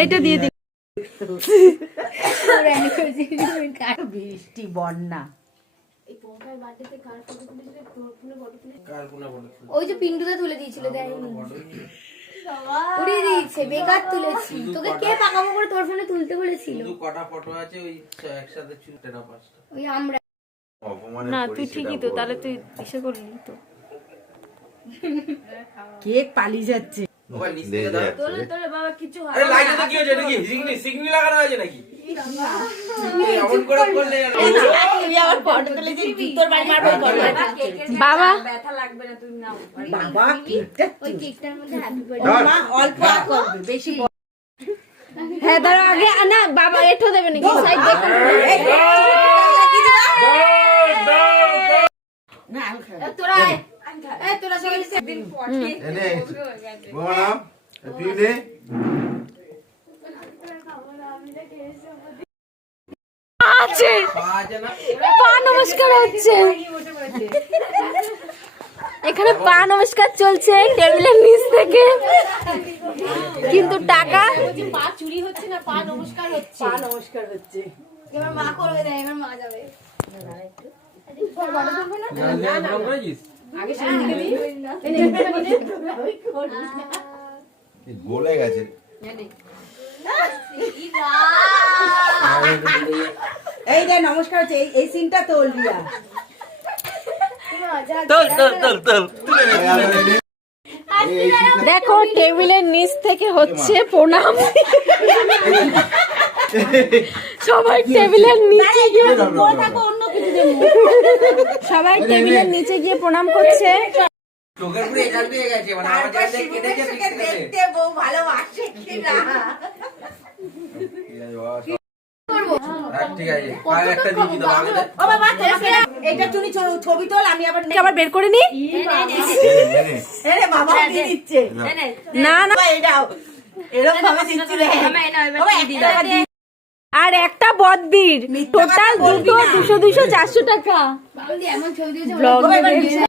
এইটা দিয়ে দিন। বৃষ্টি বন্যা ওই যে পিন্টুদা তুলে দিয়েছিল উড়িয়ে দিয়েছে, বেকার তুলেছি। তোকে কে পাকাবো করে তোর ফোনে তুলতে বলেছিল? কটা ফটো আছে ওই একসাথে চুলতে না পাঁচটা। ওই আমরা না তুই ঠিকই তো, তাহলে তুই ইসে করলি তো। কেক পালিয়ে যাচ্ছে। মোবাইল নিচ থেকে দাও। তোলে বাবা কিছু হয় আরে লাইটে তো কি হচ্ছে নাকি? সিগনি লাগানো আছে নাকি? এমন করে করলে তুমি আবার ফটো তুলে যে জুতোর বাড়ি মারবো বাবা। ব্যথা লাগবে না, তুমি নাও। বাবা কেকটা ওই কেকটার মধ্যে হ্যাপি বার্থডে মা অল্প করবে, বেশি হ্যাঁ দাঁড়া আগে না বাবা এঠো দেবে নাকি সাইড দেখো না আমি খাবো। তোরা তোরা সবাই একদিন পটি এনে বলা তুই নে আছে পাওয়া না। পা নমস্কার হচ্ছে এখানে, পা নমস্কার চলছে টেবিলের নিচ থেকে, কিন্তু টাকা পা চুরি হচ্ছে না, পা নমস্কার হচ্ছে। পা নমস্কার হচ্ছে। এবার মা করবে, দেয় এবার মা যাবে। আগে সেই দিকে দিই। গলে গেছে এই যে নমস্কার হচ্ছে, এই সিনটা তোল রিয়া। দেখো টেবিলের নিচ থেকে হচ্ছে প্রণাম, সবাই টেবিলের নিচে গিয়ে সবাই টেবিলের নিচে গিয়ে প্রণাম করছে। চোখের পুরো এখান দিয়ে গেছে মানে আমার জায়গাতে কেটে গেছে দেখতে বউ ভালোবাসে কিনা। ঠিক আছে আর একটা দিয়ে দিও আগে ও বাবা এটা তুমি ছবি তোল, আমি আবার আবার বের করে নি। আরে বাবা দিয়ে দিচ্ছে। না না এটাও এরকম ভাবে দিচ্ছি রে। বাবা একটা দিই। আর একটা বদ্দির টোটাল 200 400 টাকা বাবা এমন ছবি দিয়েছে ব্লগ